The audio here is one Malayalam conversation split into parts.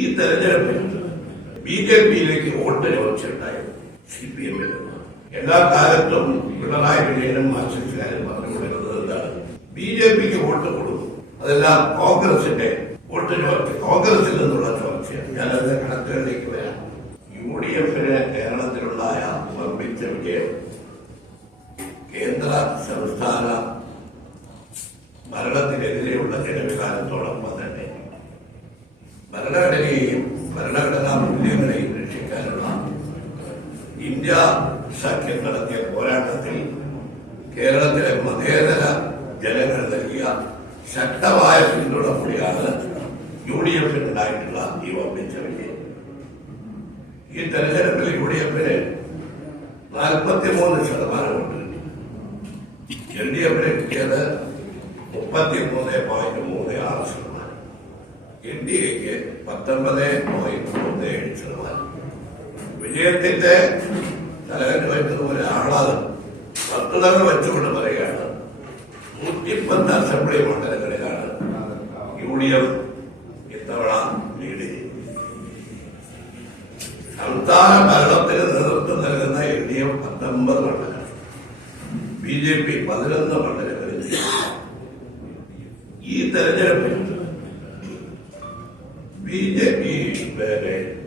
ഈ തെരഞ്ഞെടുപ്പിൽ BJP-യിലേക്ക് വോട്ട് ചോദിച്ചിട്ടുണ്ടായത് CPM-ൽ നിന്ന്. എല്ലാ കാലത്തും പിണറായി വിജയനും മാർക്സിസ്റ്റുകാരും പറഞ്ഞുകൊണ്ടിരുന്നത് എന്താണ്? BJP-ക്ക് വോട്ട് കൊടുക്കും, അതെല്ലാം കോൺഗ്രസിന്റെ വോട്ട് ചോദിച്ചു, കോൺഗ്രസിൽ നിന്നുള്ള ചോദിച്ചാണ്. ഞാനതിന്റെ കണക്കുകളിലേക്ക് വരാം. UDF-ന് കേരളത്തിലുണ്ടായ വമ്പിച്ച വിജയം കേന്ദ്ര സംസ്ഥാന ഭരണത്തിനെതിരെയുള്ള ജനവികാരത്തോടൊപ്പം തന്നെ ഭരണഘടനയെയും ഭരണഘടനാ മൂല്യങ്ങളെയും രക്ഷിക്കാനുള്ള ഇന്ത്യ സഖ്യം നടത്തിയ പോരാട്ടത്തിൽ കേരളത്തിലെ മതേതര ജനങ്ങൾ നൽകിയ ശക്തമായ പിന്തുണ കൂടിയാണ് UDF-നുണ്ടായിട്ടുള്ള ഈ വമ്പിച്ച വിജയം. ഈ തെരഞ്ഞെടുപ്പിൽ UDF-ന് 43% വോട്ട് കിട്ടി. LDF-ന് കിട്ടിയത് 33.36%. NDA-ക്ക് 19.17%. വിജയത്തിന്റെ തലകന് വയ്ക്കുന്നതുപോലെ ആഹ്ലാദം വസ്തുതകൾ വെച്ചുകൊണ്ട് പറയുകയാണ്. 110 അസംബ്ലി മണ്ഡലങ്ങളിലാണ് UDF ഇത്തവണ ലീഡ് ചെയ്യുന്നത്. സംസ്ഥാന ഭരണത്തിന് നേതൃത്വം നൽകുന്ന LDF 19 മണ്ഡലങ്ങൾ, BJP 11 മണ്ഡലങ്ങളിൽ. ഈ തെരഞ്ഞെടുപ്പിൽ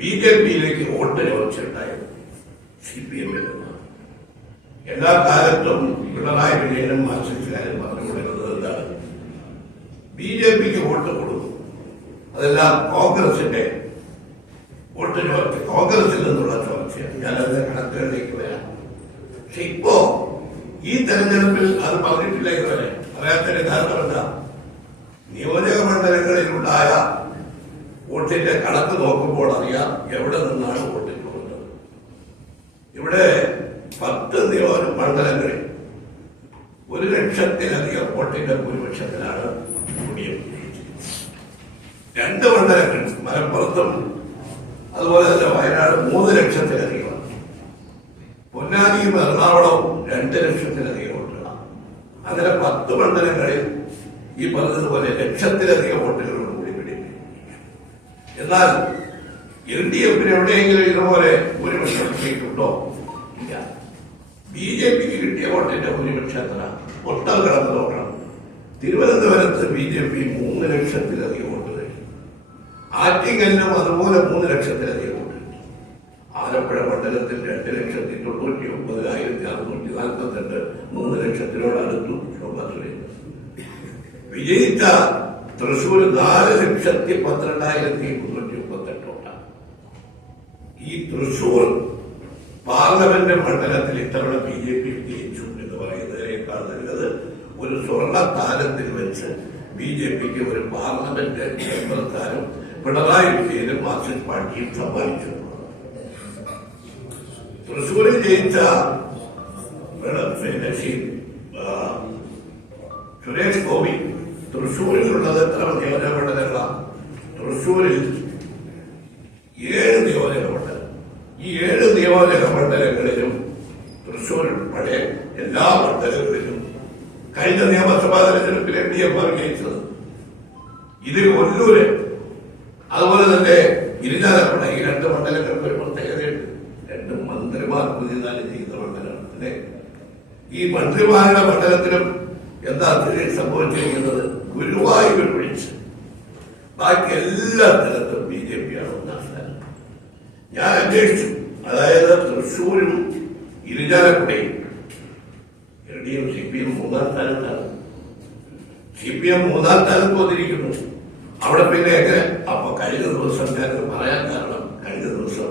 BJP-യിലേക്ക് വോട്ട് ചോദിച്ചിട്ടുണ്ടായത് CPM-ൽ നിന്ന്. എല്ലാ കാലത്തും പിണറായി വിജയനും മാർക്സിസ്റ്റുകാരും പറഞ്ഞുകൊണ്ടിരുന്നത് എന്താണ്? BJP-ക്ക് വോട്ട് കൊടുക്കും, അതെല്ലാം കോൺഗ്രസിന്റെ വോട്ട് ചോദിച്ചു, കോൺഗ്രസിൽ നിന്നുള്ള ചോദിച്ചാണ്. ഞാനതിന്റെ കണക്കുകളിലേക്ക് വരാം. പക്ഷെ ഇപ്പോ ഈ തെരഞ്ഞെടുപ്പിൽ അത് പറഞ്ഞിട്ടില്ല. ഇതുവരെ പറയാത്തതിന്റെ കാരണം എന്താ? നിയോജക മണ്ഡലങ്ങളിലുണ്ടായ വോട്ടിന്റെ കണക്ക് നോക്കുമ്പോൾ അറിയാം എവിടെ നിന്നാണ് വോട്ടിന് പോകുന്നത്. ഇവിടെ 10 നിയോജക മണ്ഡലങ്ങളിൽ 1,00,000-ലധികം വോട്ടിന്റെ ഭൂരിപക്ഷത്തിലാണ് UDF. 2 മണ്ഡലങ്ങൾ മലപ്പുറത്തും അതുപോലെ തന്നെ വയനാട് 3,00,000-ലധികം, പൊന്നാനിയും എറണാകുളവും 2,00,000-ലധികം വോട്ടുകളാണ്. അങ്ങനെ 10 മണ്ഡലങ്ങളിൽ ഈ പറഞ്ഞതുപോലെ 1,00,000-ലധികം വോട്ടുകളോട് കൂടി പിടിക്കും. എന്നാൽ LDF-ന് എവിടെയെങ്കിലും ഇതുപോലെ ഭൂരിപക്ഷം കിട്ടിയിട്ടുണ്ടോ? ഇല്ല. BJP-ക്ക് കിട്ടിയ വോട്ടിന്റെ ഭൂരിപക്ഷം എത്ര? ഒട്ടം കടന്നു നോക്കണം. തിരുവനന്തപുരത്ത് BJP 3,00,000-ലധികം വോട്ട് നേടി. ആറ്റിങ്ങലിനും അതുപോലെ 3,00,000-ലധികം വോട്ട് കിട്ടി. ആലപ്പുഴ മണ്ഡലത്തിൽ 2,99,642, 3,00,000-നോട് അടുത്തു. വിജയിച്ച തൃശൂർ 4,12,338 വോട്ടാണ്. ഈ തൃശൂർ പാർലമെന്റ് മണ്ഡലത്തിൽ ഇത്തവണ BJP ജയിച്ചു എന്ന് പറയുന്നതിനേക്കാൾ നല്ലത് ഒരു സ്വർണ്ണ താരത്തിൽ വെച്ച് BJP-ക്ക് ഒരു പാർലമെന്റ് മെമ്പർ സ്ഥാനം പിണറായി വിജയനും മാർക്സിസ്റ്റ് പാർട്ടിയും സമ്മാനിച്ചു. തൃശൂരിൽ ജയിച്ച സുരേഷ് ഗോപി തൃശൂരിലുള്ളത് എത്ര നിയോജക മണ്ഡലങ്ങളാണ്? തൃശൂരിൽ 7 നിയോജക മണ്ഡലം. ഈ 7 നിയോജക മണ്ഡലങ്ങളിലും തൃശൂർ ഉൾപ്പെടെ എല്ലാ മണ്ഡലങ്ങളിലും കഴിഞ്ഞ നിയമസഭാ തെരഞ്ഞെടുപ്പിൽ LDF ജയിച്ചത്. ഇതിൽ ഒല്ലൂര് അതുപോലെ തന്നെ ഇരിഞ്ഞാലക്കുട, ഈ 2 മണ്ഡലങ്ങൾക്ക് ഒരു പ്രത്യേകതയുണ്ട്. 2 മന്ത്രിമാർ പുതിയതായി ചെയ്യുന്ന മണ്ഡലത്തിലെ ഈ മന്ത്രിമാരുടെ മണ്ഡലത്തിലും എന്താ സംഭവിച്ചിരിക്കുന്നത്? ഗുരുവായൂർ ഒഴിച്ച് ബാക്കി എല്ലാ സ്ഥലത്തും BJP-യാണ് 1ാം സ്ഥാനം. ഞാൻ അന്വേഷിച്ചു. അതായത് തൃശൂരും ഇരിഞ്ഞാലക്കുടയും LDF CPM 3ാം സ്ഥാനത്താണ്. CPM 3ാം സ്ഥാനത്ത് വന്നിരിക്കുന്നു. അവിടെ പിന്നെ എങ്ങനെ? അപ്പൊ കഴിഞ്ഞ ദിവസം ഞാനത് പറയാൻ കാരണം, കഴിഞ്ഞ ദിവസം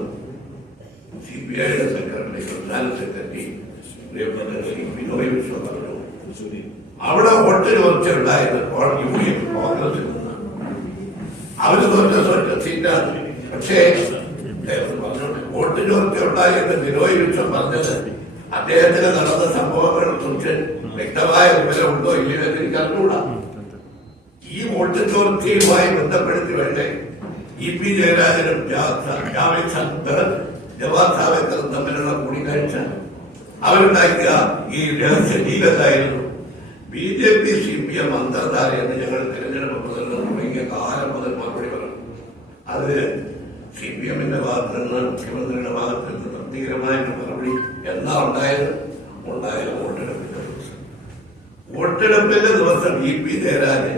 CPI-യുടെ സെക്രട്ടറി, സംസ്ഥാന സെക്രട്ടറി ബിനോയ് വിശ്വം പറഞ്ഞു അവിടെ വോട്ട് ചോദിച്ചുണ്ടായത് UDF കോൺഗ്രസിൽ നിന്ന്. അവര് തോറ്റ സീറ്റാണ്. പക്ഷേ വോട്ട് ചോദിച്ചുണ്ടായെന്ന് ബിനോയ് വിശ്വം പറഞ്ഞത് അദ്ദേഹത്തിന് നടന്ന സംഭവങ്ങളെ കുറിച്ച് വ്യക്തമായ വിവരമുണ്ടോ ഇല്ലയോ എന്ന് എനിക്ക് അറിഞ്ഞുകൂടാ. ഈ വോട്ട് ചോർച്ചയുമായി ബന്ധപ്പെടുത്തി വേണ്ടേ EP ജയരാജനും ജവാദ് സാവേക്കറും തമ്മിലുള്ള കൂടിക്കാഴ്ച? അവരുണ്ടാക്കിയ ഈ രഹസ്യ ഡീലായിരുന്നു. BJP CPM അന്തർധാരയെന്ന് ഞങ്ങൾ തെരഞ്ഞെടുപ്പ് പ്രചരണം തുടങ്ങിയ കാലം മുതൽ മറുപടി പറഞ്ഞു. അത് CPM-ന്റെ ഭാഗത്ത് നിന്ന് മുഖ്യമന്ത്രിയുടെ ഭാഗത്ത് നിന്ന് തൃപ്തികരമായിട്ട് മറുപടി എന്നാ ഉണ്ടായത് വോട്ടെടുപ്പിന്റെ ദിവസം EP ജയരാജൻ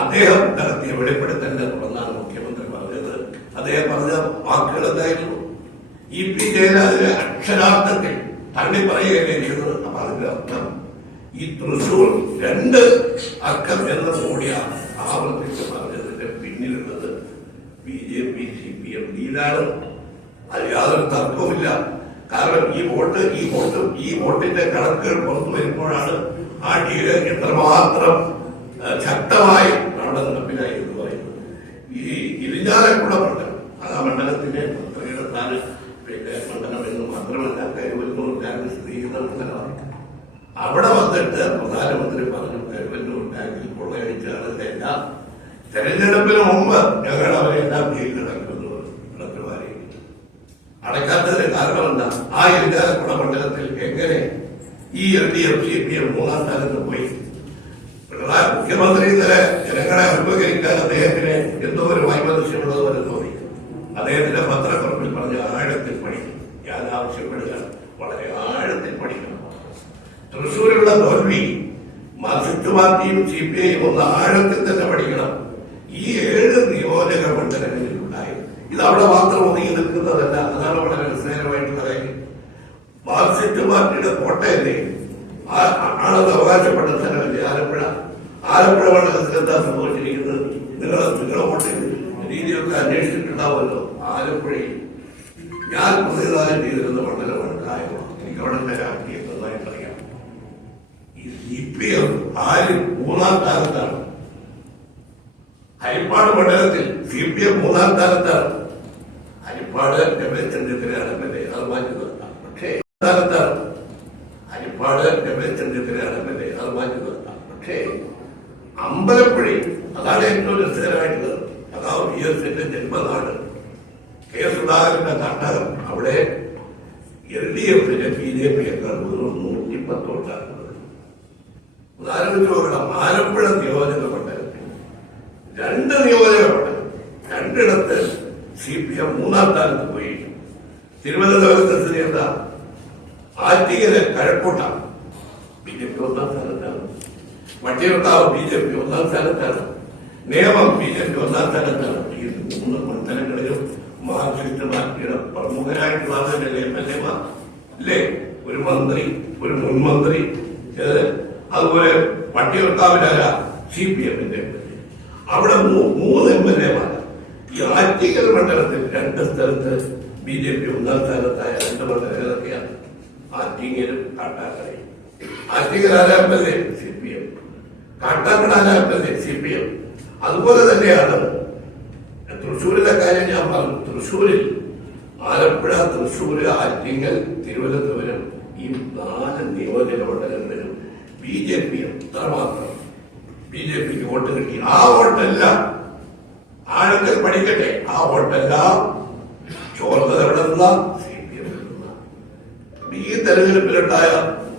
അദ്ദേഹം നടത്തിയ വെളിപ്പെടുത്തലിനെ തുടർന്നാണ് മുഖ്യമന്ത്രി പറഞ്ഞത്. അദ്ദേഹം പറഞ്ഞ വാക്കുകൾ എന്തായിരുന്നു? EP ജയരാജനെ അക്ഷരാർത്ഥത്തിൽ തള്ളി പറയുകയല്ലേ ചെയ്തത്. അപ്പൊ അതിന്റെ അർത്ഥം ഈ തൃശൂർ 2 അക്കം എന്ന കൂടിയാണ് ആവർത്തിച്ച് പറഞ്ഞതിന്റെ പിന്നിലുള്ളത് BJP CPM ലീഡാണ്. അത് യാതൊരു തർക്കവുമില്ല. കാരണം ഈ വോട്ടിന്റെ കണക്കുകൾ പുറത്തു വരുമ്പോഴാണ് ആ ഡീല് എത്രമാത്രം ശക്തമായി അവിടെ നടപ്പിലായി എന്ന് പറയുന്നത്. ഈ ഇരിഞ്ഞാലക്കുട മണ്ഡലം അത് ആ മണ്ഡലത്തിന്റെ പത്രികയെടുത്താൽ പിന്നെ മണ്ഡലം എന്ന് മാത്രമല്ല കരുവന്നൂർ ടാങ്കിൽ സ്ഥിതി ചെയ്യുന്ന മണ്ഡലമാണ്. അവിടെ വന്നിട്ട് പ്രധാനമന്ത്രി പറഞ്ഞു കരുവന്നൂർ ടാങ്കിൽ കൊള്ളയടിച്ചാണ് എല്ലാം തെരഞ്ഞെടുപ്പിന് മുമ്പ് ഞങ്ങൾ അവരെല്ലാം ജയിലിലടക്കുന്നു ഇടത്തുമാരെ അടക്കാത്തതിന് കാരണം എന്താ? ആ ഇരിഞ്ഞാലക്കുട മണ്ഡലത്തിൽ എങ്ങനെ ഈ LDF CPM 3-ാം സ്ഥാനത്ത് പോയി? പിണറായി മുഖ്യമന്ത്രി ഇന്നലെ ജനങ്ങളെ അഭിമുഖീകരിക്കാൻ അദ്ദേഹത്തിന് എന്തോ ഒരു വൈമനസ്യമുള്ളത് പോലെ തോന്നി. അദ്ദേഹത്തിന്റെ പത്രക്കുറിപ്പിൽ പറഞ്ഞ ആഴത്തിൽ പഠിക്കും. ഞാൻ ആവശ്യപ്പെടുക വളരെ ആഴത്തിൽ പഠിക്കണം. തൃശ്ശൂരിലുള്ള തോൽവി മാർക്സിസ്റ്റ് പാർട്ടിയും CPI-യും ഒന്ന് ആഴത്തിൽ തന്നെ പഠിക്കണം. ഈ 7 നിയോജക മണ്ഡലങ്ങളിൽ ഉണ്ടായത് ഇത് അവിടെ മാത്രം ഒതുങ്ങി നിൽക്കുന്നതല്ല. അതാണ് വളരെ രസകരമായിട്ടുള്ള കാര്യം. മാർക്സിസ്റ്റ് പാർട്ടിയുടെ കോട്ടയല്ലേ ആണെന്ന് അവകാശപ്പെട്ട സ്ഥലമല്ലേ ആലപ്പുഴ മണ്ഡലത്തിൽ എന്താ സംഭവിച്ചിരിക്കുന്നത്? നിങ്ങൾ വോട്ട് രീതിയൊക്കെ അന്വേഷിച്ചിട്ടുണ്ടാവുമല്ലോ. ആലപ്പുഴയിൽ ഞാൻ പ്രതിനിധാനം ചെയ്തിരുന്ന മണ്ഡലമാണ് കായംകുളം. എനിക്ക് അവിടെ തന്നെ രാഷ്ട്രീയം നന്നായിട്ടറിയാം. ഈ CPM 3-ാം സ്ഥാനത്താണ്. ഹരിപ്പാട് മണ്ഡലത്തിൽ CPM 3-ാം സ്ഥാനത്താണ്. ഹരിപ്പാട് രമേശ് ചെന്നിത്തലയാണ് MLA. അത് മാറ്റി നിർത്താം. പക്ഷേ ഹരിപ്പാട് രമേശ് ചെന്നിത്തലയാണ് MLA. അത് മാറ്റി നിർത്താം. പക്ഷേ അമ്പലപ്പുഴയിൽ അതാണ് ഏറ്റവും രസകരമായിട്ടുള്ളത്. അതാവ് PS-ന്റെ ജന്മനാട്. K. സുധാകരന്റെ തട്ടകം. അവിടെ LDF-ന്റെ BJP-യേക്കാൾ 110 വോട്ടാണ്. ഉദാഹരണം നോക്കണം. ആലപ്പുഴ നിയോജക മണ്ഡലത്തിൽ 2 നിയോജക മണ്ഡലം 2ഇടത്ത് CPM 3-ാം സ്ഥാനത്ത് പോയി. തിരുവനന്തപുരത്തെ സ്ഥിതി എന്താ? ആറ്റിങ്ങല് കഴക്കൂട്ട BJP 1-ാം സ്ഥാനത്താണ്. വട്ടിയൂർക്കാവ് BJP 1-ാം സ്ഥാനത്താണ്. നേമം BJP 1-ാം സ്ഥാനത്താണ്. ഈ 3 മണ്ഡലങ്ങളിലും മാർക്സിസ്റ്റ് പാർട്ടിയുടെ പ്രമുഖരായിട്ടുള്ള MLA-മാർ അല്ലേ? ഒരു മന്ത്രി, ഒരു മുൻമന്ത്രി. അതുപോലെ വട്ടിയൂർക്കാവിലല്ല CPM-ന്റെ അവിടെ 3 MLA-മാർ. ഈ ആറ്റിങ്ങൽ മണ്ഡലത്തിൽ 2 സ്ഥലത്ത് BJP 1-ാം സ്ഥാനത്തായ 2 മണ്ഡലങ്ങൾ ഏതൊക്കെയാണ്? ആറ്റിങ്ങലും കാട്ടാക്കടയും. Attingal MLA CPM, Kattakada MLA CPM. അതുപോലെ തന്നെയാണ് തൃശ്ശൂരിലെ കാര്യം ഞാൻ പറഞ്ഞു. തൃശ്ശൂരിൽ ആലപ്പുഴ, തൃശ്ശൂര്, ആറ്റിങ്ങൽ, തിരുവനന്തപുരം ഈ 4 നിയോജക മണ്ഡലങ്ങളിലും BJP എത്രമാത്രം BJPക്ക് വോട്ട് കിട്ടി. ആ വോട്ടെല്ലാം ആഴത്തിൽ പഠിക്കട്ടെ. ആ വോട്ടെല്ലാം ചോർന്നത് എവിടെ നിന്നാ? CPM-ൽ നിന്നാ. ഈ തെരഞ്ഞെടുപ്പിലുണ്ടായ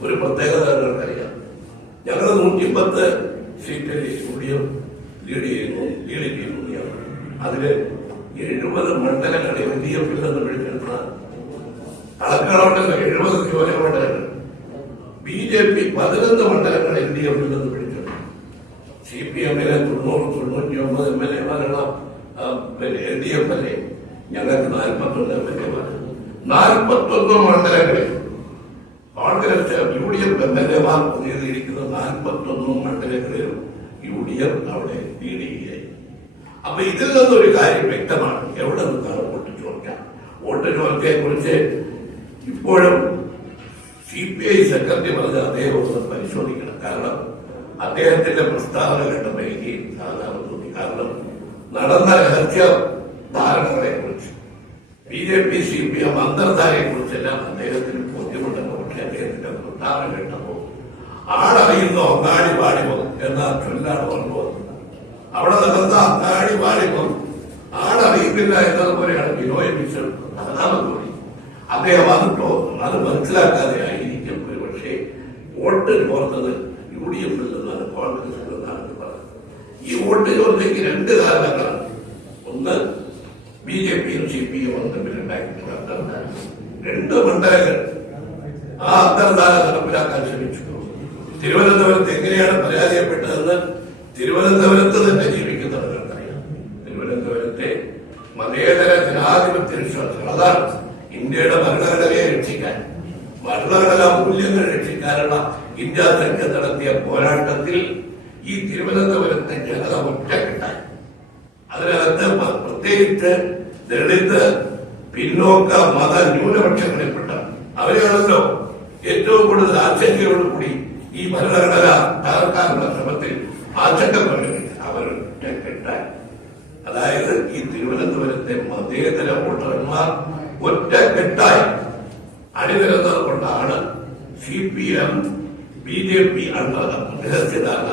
ഒരു പ്രത്യേകത നിങ്ങൾക്കറിയാം. ഞങ്ങൾ 110 സീറ്റിൽ UDF ലീഡ് ചെയ്യുന്നു. അതില് 70 മണ്ഡലങ്ങൾ LDF-ൽ നിന്ന് പിടിച്ചെടുത്ത കണക്കുകളുണ്ടല്ലോ. 70 നിയോജക മണ്ഡലങ്ങൾ. BJP 11 മണ്ഡലങ്ങൾ LDF-ൽ നിന്ന് പിടിച്ചെടുത്തു. CPM-ലെ 99 MLA-മാരുള്ള LDF അല്ലേ? ഞങ്ങൾക്ക് 41 MLA-മാർ. 41 മണ്ഡലങ്ങളിൽ കോൺഗ്രസ് UDF MLA-മാർ പ്രതിനിധീകരിക്കുന്ന 41 മണ്ഡലങ്ങളിലും UDF അവിടെ ലീഡ് ചെയ്യുകയായി. അപ്പൊ ഇതിൽ നിന്നൊരു കാര്യം വ്യക്തമാണ്. എവിടെ നിന്നാണ് വോട്ട് ചോർച്ച? വോട്ട് ചോർച്ചയെ കുറിച്ച് ഇപ്പോഴും CPI സെക്രട്ടറി പറഞ്ഞ അദ്ദേഹം ഒന്ന് പരിശോധിക്കണം. കാരണം അദ്ദേഹത്തിന്റെ പ്രസ്താവന കേട്ടപ്പോൾ എനിക്ക് സാധാരണ തോന്നി. കാരണം നടന്ന രഹസ്യ ധാരണകളെ കുറിച്ച് BJP CPM അന്തർധാരയെ കുറിച്ചെല്ലാം അദ്ദേഹത്തിന് ബോധ്യമുണ്ടെന്ന്. പക്ഷേ അദ്ദേഹത്തിന്റെ പ്രസ്താവന കേട്ടപ്പോൾ ആളറിയുന്ന അങ്ങാടി വാണിഭം എന്ന ചൊല്ലാണ് ഓർമ്മ വന്നത്. അവിടെ നടന്ന അങ്ങാടി വാണിഭം ആളറിയില്ല എന്നതുപോലെയാണ് ബിനോയ് വിശ്വം പ്രധാനം തോന്നി. അദ്ദേഹം അത് മനസ്സിലാക്കാതെ ആയിരിക്കും ഒരു പക്ഷേ വോട്ട് ചോർന്നത് UDF-ൽ നിന്നാണ്, കോൺഗ്രസിൽ നിന്നാണ് പറഞ്ഞത്. ഈ വോട്ട് ചോർച്ചയ്ക്ക് 2 കാരണങ്ങളാണ്. ഒന്ന്, BJP-യും CPM-ഉം തമ്മിലുണ്ടായിട്ടുള്ള അന്തർധാര. 2 മണ്ഡലങ്ങൾ ആ അന്തർധാര നടപ്പിലാക്കാൻ ശ്രമിച്ചു. തിരുവനന്തപുരത്ത് എങ്ങനെയാണ് പരാജയപ്പെട്ടതെന്ന് തിരുവനന്തപുരത്ത് തന്നെ ജീവിക്കുന്നവർക്കറിയാം. തിരുവനന്തപുരത്തെ മതേതര ജനാധിപത്യ വിശ്വാസികൾ, അതാണ് ഇന്ത്യയുടെ ഭരണഘടനയെ രക്ഷിക്കാൻ, ഭരണഘടനാ മൂല്യങ്ങൾ രക്ഷിക്കാനുള്ള ഇന്ത്യ സഖ്യം നടത്തിയ പോരാട്ടത്തിൽ ഈ തിരുവനന്തപുരത്തെ ജനത ഒറ്റക്കെട്ടായി. അതിനകത്ത് പ്രത്യേകിച്ച് ദളിത്, പിന്നോക്ക, മത ന്യൂനപക്ഷങ്ങളിൽപ്പെട്ട അവരെയാണല്ലോ ഏറ്റവും കൂടുതൽ ആശങ്കയോടുകൂടി ഈ ഭരണഘടന തകർക്കാനുള്ള ശ്രമത്തിൽ ആശങ്ക പറയുന്നത്. അവരൊറ്റക്കെട്ടായി, അതായത് ഈ തിരുവനന്തപുരത്തെ മതേതര വോട്ടർമാർ ഒറ്റക്കെട്ടായി അണിനിരന്നത് കൊണ്ടാണ് CPM BJP രഹസ്യധാരണ